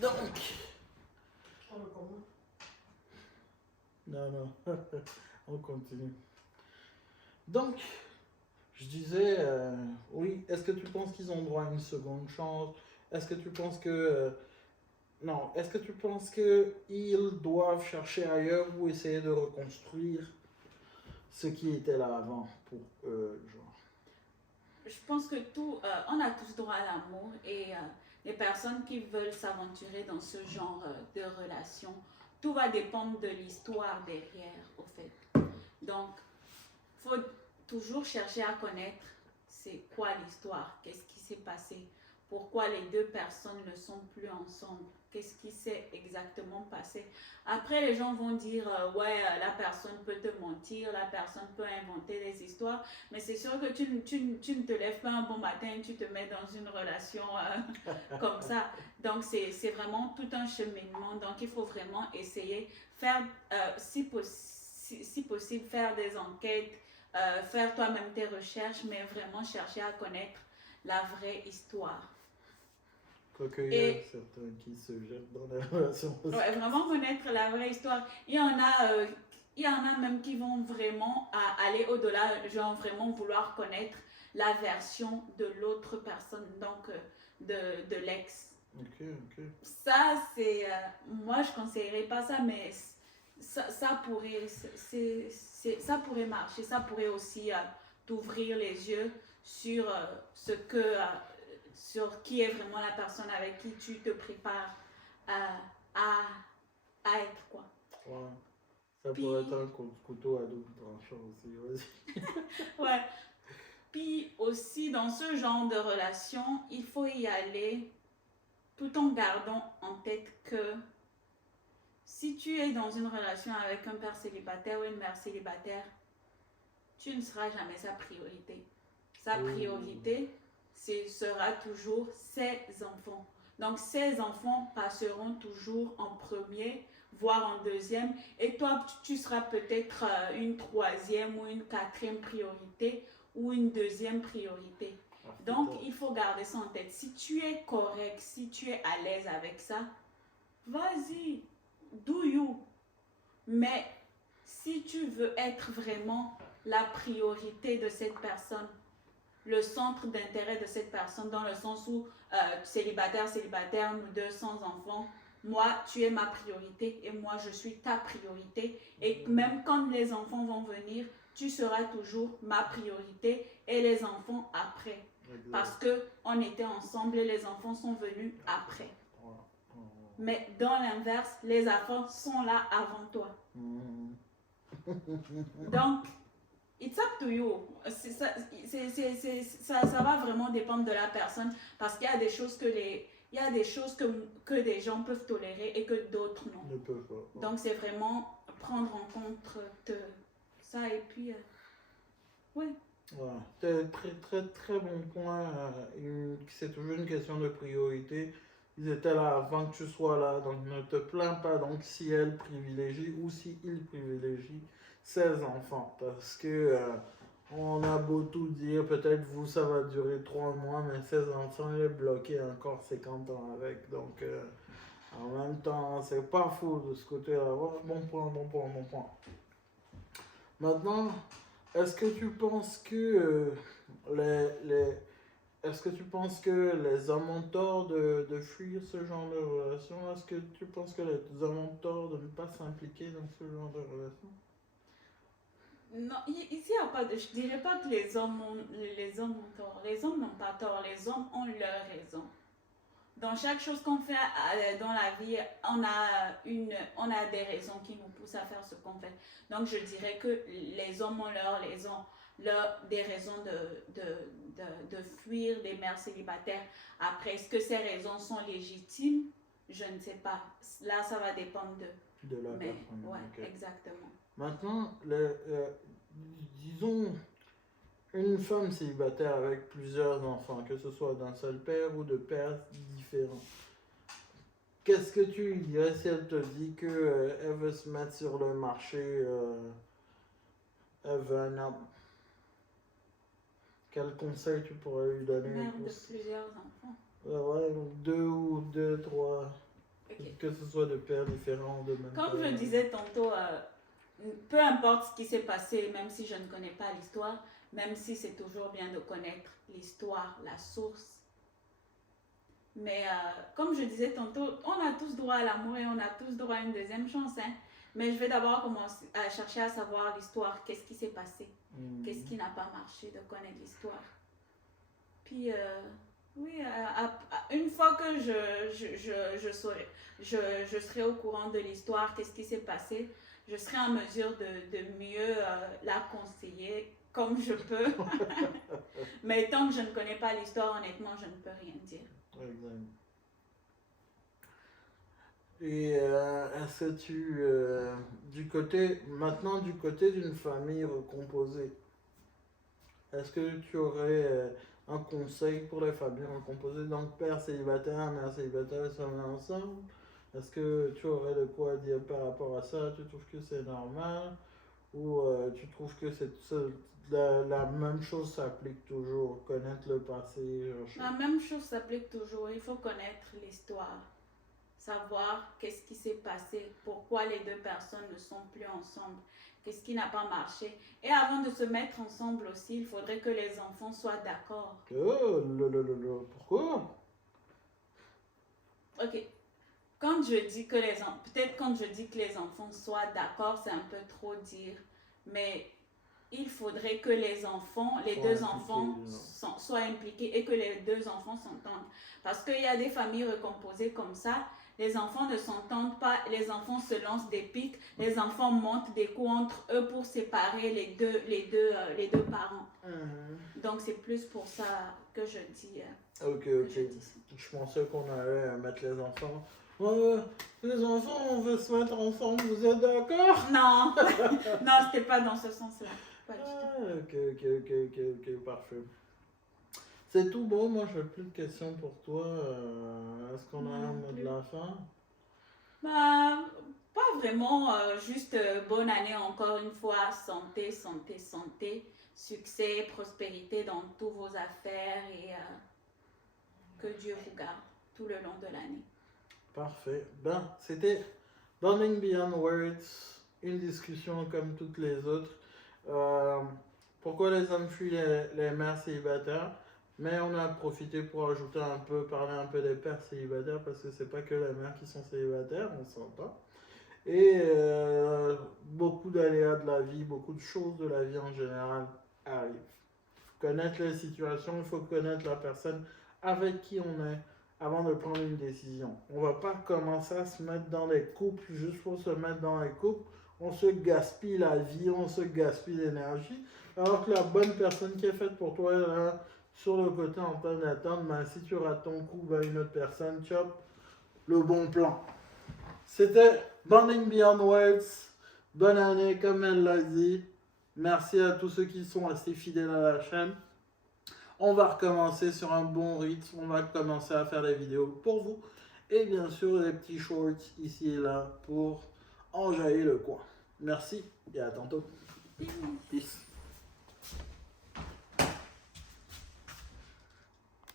Donc, On recommence. non, on continue. Donc, je disais, oui, est-ce que tu penses qu'ils ont droit à une seconde chance? Est-ce que tu penses que... non, est-ce que tu penses qu'ils doivent chercher ailleurs ou essayer de reconstruire ce qui était là avant pour eux, genre? Je pense que on a tous droit à l'amour et les personnes qui veulent s'aventurer dans ce genre de relation, tout va dépendre de l'histoire derrière, au fait. Donc, il faut toujours chercher à connaître c'est quoi l'histoire, qu'est-ce qui s'est passé, pourquoi les deux personnes ne sont plus ensemble, qu'est-ce qui s'est exactement passé. Après, les gens vont dire, ouais, la personne peut te mentir, la personne peut inventer des histoires, mais c'est sûr que tu ne te lèves pas un bon matin et tu te mets dans une relation comme ça. Donc, c'est vraiment tout un cheminement. Donc, il faut vraiment essayer, faire, si possible, faire des enquêtes, faire toi-même tes recherches, mais vraiment chercher à connaître la vraie histoire. Quoique, il y a certains qui se jettent dans les relations. Ouais, vraiment connaître la vraie histoire. Il y en a même qui vont vraiment aller au-delà, genre vraiment vouloir connaître la version de l'autre personne, donc de l'ex. Ok. Ça, c'est... moi, je ne conseillerais pas ça, mais ça pourrait, ça pourrait marcher. Ça pourrait aussi t'ouvrir les yeux sur sur qui est vraiment la personne avec qui tu te prépares à être, quoi. Ouais. Ça pourrait être un couteau à double tranchant aussi, vas-y. Ouais. Puis aussi, dans ce genre de relation, il faut y aller tout en gardant en tête que si tu es dans une relation avec un père célibataire ou une mère célibataire, tu ne seras jamais sa priorité. Sa priorité, sera toujours ses enfants. Donc, ses enfants passeront toujours en premier, voire en deuxième. Et toi, tu seras peut-être une troisième ou une quatrième priorité ou une deuxième priorité. Donc, il faut garder ça en tête. Si tu es correct, si tu es à l'aise avec ça, vas-y, do you. Mais si tu veux être vraiment la priorité de cette personne, le centre d'intérêt de cette personne, dans le sens où célibataire, nous deux sans enfants, moi, tu es ma priorité et moi, je suis ta priorité. Et même quand les enfants vont venir, tu seras toujours ma priorité et les enfants après. Exact. Parce qu'on était ensemble et les enfants sont venus après. Mais dans l'inverse, les enfants sont là avant toi. Donc, it's up to you. Ça va vraiment dépendre de la personne parce qu'il y a des choses que des gens peuvent tolérer et que d'autres non. Ne peuvent pas. Donc, c'est vraiment prendre en compte ça et puis, ouais. Voilà. Très bon point. C'est toujours une question de priorité. Ils étaient là avant que tu sois là, donc ne te plains pas donc si elle privilégie ou si il privilégie ses enfants. Parce que on a beau tout dire, peut-être vous ça va durer 3 mois, mais ses enfants il est bloqué encore 50 ans avec. Donc en même temps, c'est pas faux de ce côté-là. Bon point. Maintenant, est-ce que tu penses que est-ce que tu penses que les hommes ont tort de fuir ce genre de relation? Est-ce que tu penses que les hommes ont tort de ne pas s'impliquer dans ce genre de relation? Non, ici, je ne dirais pas que les hommes ont tort. Les hommes n'ont pas tort. Les hommes ont leur raison. Dans chaque chose qu'on fait dans la vie, on a des raisons qui nous poussent à faire ce qu'on fait. Donc, je dirais que les hommes ont des raisons de fuir des mères célibataires. Après, est-ce que ces raisons sont légitimes? Je ne sais pas. Là, ça va dépendre de la personne. Ouais, okay. Exactement. Maintenant, disons une femme célibataire avec plusieurs enfants, que ce soit d'un seul père ou de pères différents. Qu'est-ce que tu lui dirais si elle te dit qu'elle veut se mettre sur le marché, elle veut un homme? Quel conseil tu pourrais lui donner? Mère de plusieurs enfants. Ouais, 2 ou 3. Ok. Que ce soit de pères différents, de même Comme père. je disais tantôt, peu importe ce qui s'est passé, même si je ne connais pas l'histoire, même si c'est toujours bien de connaître l'histoire, la source. Mais comme je disais tantôt, on a tous droit à l'amour et on a tous droit à une deuxième chance. Hein. Mais je vais d'abord commencer à chercher à savoir l'histoire, qu'est-ce qui s'est passé, qu'est-ce qui n'a pas marché, de connaître l'histoire. Puis, oui, une fois que je serai au courant de l'histoire, qu'est-ce qui s'est passé, je serai en mesure de mieux la conseiller comme je peux. Mais tant que je ne connais pas l'histoire, honnêtement, je ne peux rien dire. Exact. Et est-ce que tu, du côté d'une famille recomposée, est-ce que tu aurais un conseil pour les familles recomposées, donc père célibataire, mère célibataire, ils sont ensemble? Est-ce que tu aurais de quoi dire par rapport à ça? Tu trouves que c'est normal? Ou tu trouves que la même chose s'applique toujours, connaître le passé, La même chose s'applique toujours. Il faut connaître l'histoire, savoir qu'est-ce qui s'est passé, pourquoi les deux personnes ne sont plus ensemble, qu'est-ce qui n'a pas marché. Et avant de se mettre ensemble aussi, il faudrait que les enfants soient d'accord. Pourquoi? Ok. Quand je dis que peut-être quand je dis que les enfants soient d'accord, c'est un peu trop dire, mais il faudrait que les deux enfants soient impliqués et que les deux enfants s'entendent. Parce qu'il y a des familles recomposées comme ça, les enfants ne s'entendent pas, les enfants se lancent des pics, les enfants montent des coups entre eux pour séparer les deux parents. Donc c'est plus pour ça que je dis. Ok. Je pensais qu'on allait mettre les enfants. Les enfants, on veut se mettre ensemble, vous êtes d'accord? Non, non, c'était pas dans ce sens-là. Pas du tout. Ok, parfait. C'est tout bon, moi j'ai plus de questions pour toi. Est-ce qu'on a un mot de la fin? Bah, pas vraiment, juste bonne année encore une fois, santé, succès, prospérité dans toutes vos affaires et que Dieu vous garde tout le long de l'année. Parfait. Ben, c'était Bonding Beyond Words, une discussion comme toutes les autres. Pourquoi les hommes fuient les mères célibataires? Mais on a profité pour ajouter parler un peu des pères célibataires parce que c'est pas que les mères qui sont célibataires, on s'entend. Et beaucoup d'aléas de la vie, beaucoup de choses de la vie en général arrivent. Il faut connaître les situations, il faut connaître la personne avec qui on est avant de prendre une décision. On va pas commencer à se mettre dans les couples juste pour se mettre dans les couples. On se gaspille la vie, on se gaspille l'énergie. Alors que la bonne personne qui est faite pour toi est là, sur le côté en train d'attendre, ben, si tu rates ton coup vers une autre personne, chop, le bon plan. C'était Bonding Beyond Words. Bonne année, comme elle l'a dit. Merci à tous ceux qui sont restés fidèles à la chaîne. On va recommencer sur un bon rythme. On va commencer à faire des vidéos pour vous. Et bien sûr, des petits shorts ici et là pour enjailler le coin. Merci et à tantôt. Peace.